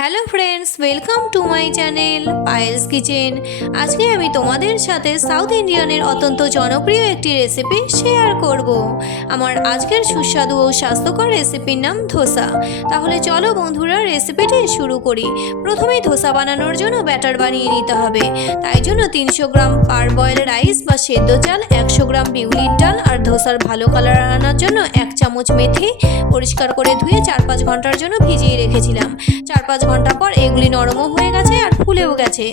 Hello friends, welcome to my channel Payel's kitchen. আজকে আমি তোমাদের সাথে সাউথ ইন্ডিয়ানের অত্যন্ত জনপ্রিয় একটি রেসিপি শেয়ার করব। আমার আজকের সুস্বাদু ও স্বাস্থ্যকর রেসিপির নাম ধোসা। তাহলে চলো বন্ধুরা, রেসিপিটি শুরু করি। প্রথমেই ধোসা বানানোর জন্য ব্যাটার বানিয়ে নিতে হবে। তাই জন্য 300 গ্রাম পার বয়েল রাইস বা সেদ্ধ চাল, 100 গ্রাম বিউলির ডাল আর ধোসার ভালো কালার আনার জন্য 1 চামচ মেথি পরিষ্কার করে ধুয়ে 4-5 ঘন্টার জন্য ভিজিয়ে রেখেছিলাম। 4-5 ঘন্টা পর এগুলি নরমও হয়ে গেছে আর ফুলেও গেছে।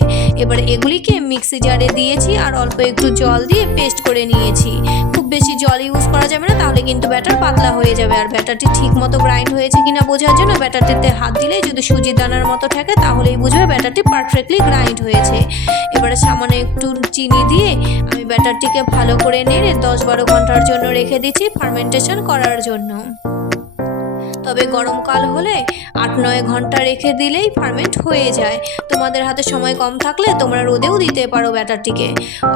এবার এগুলিকে মিক্সি জারে দিয়েছি আর অল্প একটু জল দিয়ে পেস্ট করে নিয়েছি। খুব বেশি জল ইউজ করা যাবে না, তাহলে কিন্তু ব্যাটার পাতলা হয়ে যাবে। আর ব্যাটারটি ঠিক মতো গ্রাইন্ড হয়েছে কিনা বোঝার জন্য ব্যাটারটিতে হাত দিলেই যদি সুজি দানার মতো থাকে তাহলেই বুঝবে ব্যাটারটি পারফেক্টলি গ্রাইন্ড হয়েছে। এবারে সামান্য একটু চিনি দিয়ে আমি ব্যাটারটিকে ভালো করে নেড়ে 10-12 ঘন্টার জন্য রেখে দিচ্ছি ফার্মেন্টেশন করার জন্য। তবে গরমকাল হলে 8-9 ঘন্টা রেখে দিলেই ফার্মেন্ট হয়ে যায়। তোমাদের হাতে সময় কম থাকলে তোমরা রোদেও দিতে পারো ব্যাটারটিকে।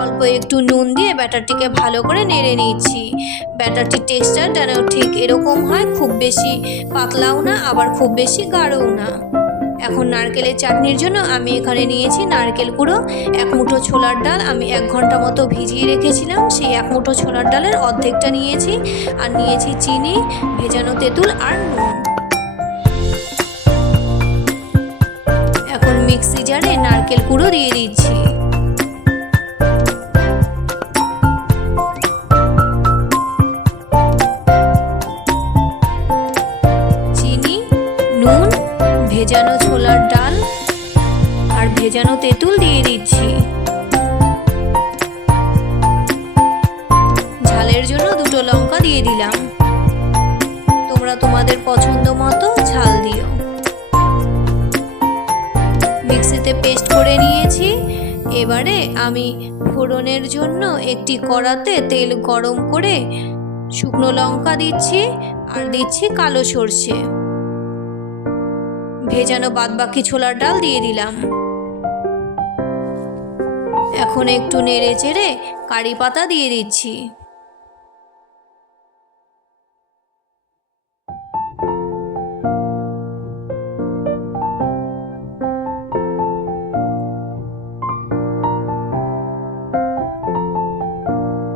অল্প একটু নুন দিয়ে ব্যাটারটিকে ভালো করে নেড়ে নিচ্ছি। ব্যাটারটির টেক্সচার যেন ঠিক এরকম হয়, খুব বেশি পাতলাও না আবার খুব বেশি গাঢ়ও না। এখন নারকেলের চাটনির জন্য আমি এখানে নিয়েছি নারকেল গুঁড়ো। 1 মুঠো ছোলার ডাল আমি 1 ঘন্টা মতো ভিজিয়ে রেখেছিলাম, সেই 1 মুঠো ছোলার ডালের অর্ধেকটা নিয়েছি। আর নিয়েছি চিনি, ভেজানো তেঁতুল আর নুন। এখন মিক্সি জারে নারকেল গুঁড়ো দিয়ে দিচ্ছি। চিনি, নুন, ভেজানো ছোলার ডাল আর ভেজানো তেঁতুল দিয়ে দিচ্ছি। ঝালের জন্য 2টো লঙ্কা দিয়ে দিলাম। তোমরা তোমাদের পছন্দ মতো ঝাল দিও। মিক্সিতে পেস্ট করে নিয়েছি। এবারে আমি ফোড়নের জন্য একটি কড়াতে তেল গরম করে শুকনো লঙ্কা দিচ্ছি আর দিচ্ছি কালো সর্ষে। ভেজানো বাদবাকি ছোলার ডাল দিয়ে দিলাম। এখন একটু নেড়ে চেড়ে কারি পাতা দিয়ে দিচ্ছি।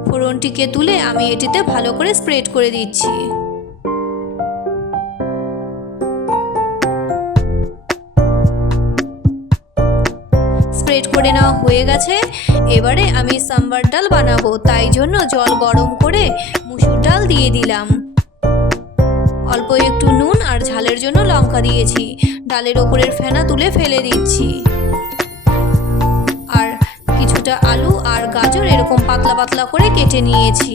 ফোড়নটিকে তুলে আমি এটিতে ভালো করে স্প্রেড করে দিচ্ছি। স্প্রেড করে নেওয়া হয়ে গেছে। এবারে আমি সাম্বার ডাল বানাবো, তাই জন্য জল গরম করে মুসুর ডাল দিয়ে দিলাম। অল্প একটু নুন আর ঝালের জন্য লঙ্কা দিয়েছি। ডালের ওপরের ফেনা তুলে ফেলে দিচ্ছি। আর কিছুটা আলু আর গাজর এরকম পাতলা পাতলা করে কেটে নিয়েছি।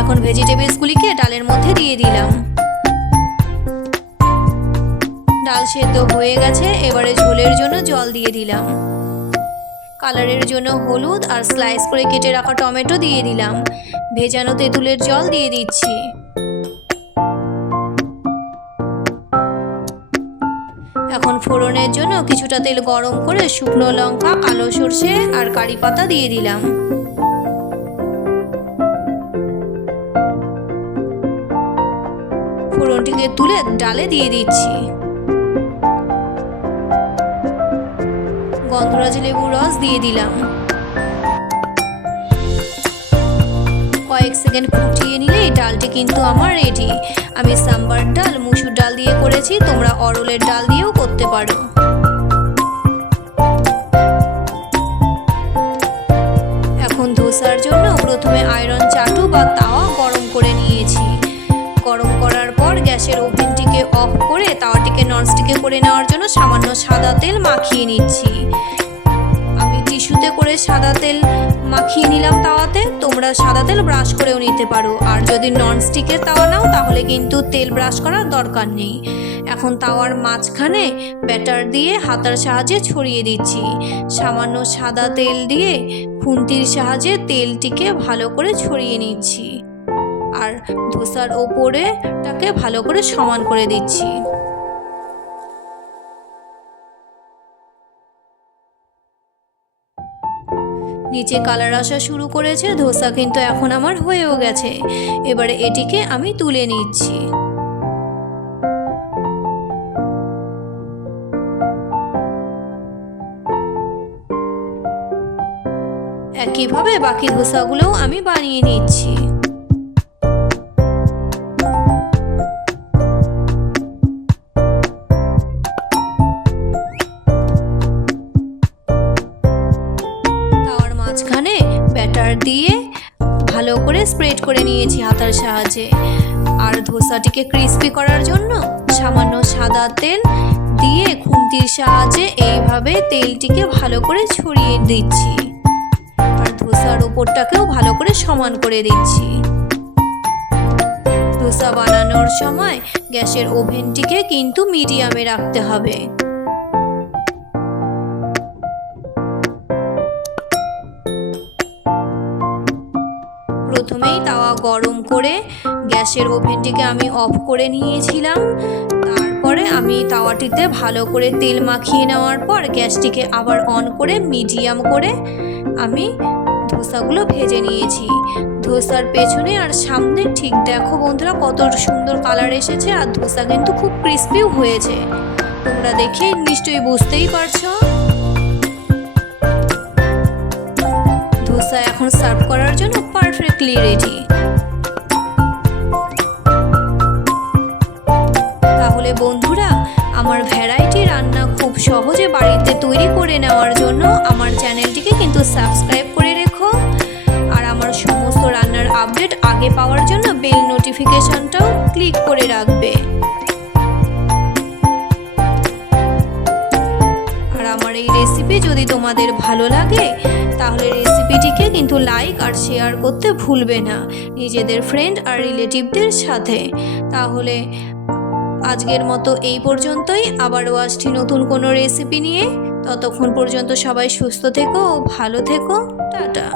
এখন ভেজিটেবলসগুলিকে ডালের মধ্যে দিয়ে দিলাম। ডাল সেদ্ধ হয়ে গেছে। এবারে ঝোলের জন্য জল দিয়ে দিলাম। কালারের জন্য হলুদ আর স্লাইস করে কেটে রাখা টমেটো দিয়ে দিলাম। ভেজানো তেঁতুলের জল দিয়ে দিচ্ছি। এখন ফোড়নের জন্য কিছুটা তেল গরম করে শুকনো লঙ্কা, কালো সর্ষে আর কারি পাতা দিয়ে দিলাম। ফোড়নটিকে তুলে ডালে দিয়ে দিচ্ছি। গন্ধরাজ লেবুর রস দিয়ে দিলাম। কয়েক সেকেন্ড ফুটিয়ে নিলে ডালটি কিন্তু আমার রেডি। আমি সাম্বার ডাল মুসুর ডাল দিয়ে করেছি, তোমরা অরলের ডাল দিয়েও করতে পারো। এখন ধোসার জন্য প্রথমে আয়রন চাটু বা তাওয়া গরম করে নিয়েছি। গরম করার পর গ্যাসের ওভেনটিকে অফ করে তাওয়াটিকে ননস্টিকে করে নেওয়ার জন্য সামান্য সাদা তেল মাখিয়ে নিচ্ছি। আমি টিস্যুতে করে সাদা তেল মাখিয়ে নিলাম তাওয়াতে। তোমরা সাদা তেল ব্রাশ করেও নিতে পারো। আর যদি ননস্টিকের তাওয়া নাও তাহলে কিন্তু তেল ব্রাশ করার দরকার নেই। এখন তাওয়ার মাঝখানে ব্যাটার দিয়ে হাতার সাহায্যে ছড়িয়ে দিচ্ছি। সামান্য সাদা তেল দিয়ে খুন্তির সাহায্যে তেলটিকে ভালো করে ছড়িয়ে নিচ্ছি। আর ধোসার ওপরেটাকে ভালো করে সমান করে দিচ্ছি। নিচে কালার আসা শুরু করেছে। ধোসা কিন্তু এখন আমার হয়েও গেছে। এবারে এটিকে আমি তুলে নিচ্ছি। একইভাবে বাকি ধোসাগুলোও আমি বানিয়ে নিচ্ছি। তাওয়ার মাঝখানে ব্যাটার দিয়ে ভালো করে স্প্রেড করে নিয়েছি হাতার সাহায্যে। আর ধোসাটিকে ক্রিস্পি করার জন্য সামান্য সাদা তেল দিয়ে খুন্তির সাহায্যে এইভাবে তেলটিকে ভালো করে ছড়িয়ে দিচ্ছি। আর ধোসার উপরটাকেও ভালো করে সমান করে দিচ্ছি। ধোসা বানানোর সময় গ্যাসের ওভেনটিকে কিন্তু মিডিয়ামে রাখতে হবে। প্রথমেই তাওয়া গরম করে গ্যাসের ওভেনটিকে আমি অফ করে নিয়েছিলাম। তারপরে আমি তাওয়াটিতে ভালো করে তেল মাখিয়ে নেওয়ার পর গ্যাসটিকে আবার অন করে মিডিয়াম করে আমি ধোসাগুলো ভেজে নিয়েছি। ধোসার পেছনে আর সামনে ঠিক দেখো বন্ধুরা কত সুন্দর কালার এসেছে, আর ধোসা কিন্তু খুব ক্রিস্পিও হয়েছে। তোমরা দেখে নিশ্চয়ই বুঝতেই পারছো। ধোসা এখন সার্ভ করার জন্য পারফেক্টলি রেডি। তাহলে বন্ধুরা, আমার ভ্যারাইটি রান্না খুব সহজে বাড়িতে তৈরি করে নেওয়ার জন্য আমার চ্যানেলটিকে কিন্তু সাবস্ক্রাইব করে রেখো। আর আমার সমস্ত রান্নার আপডেট আগে পাওয়ার জন্য বেল নোটিফিকেশনটাও ক্লিক করে রাখবে। আর আমার এই রেসিপি যদি তোমাদের ভালো লাগে তাহলে রেসিপিটিকে কিন্তু লাইক আর শেয়ার করতে ভুলবে না নিজেদের ফ্রেন্ড আর রিলেটিভদের সাথে। তাহলে আজকের মতো এই পর্যন্তই, আবারও আসছি নতুন কোনো রেসিপি নিয়ে। ততক্ষণ পর্যন্ত সবাই সুস্থ থেকো ও ভালো থেকো। টাটা।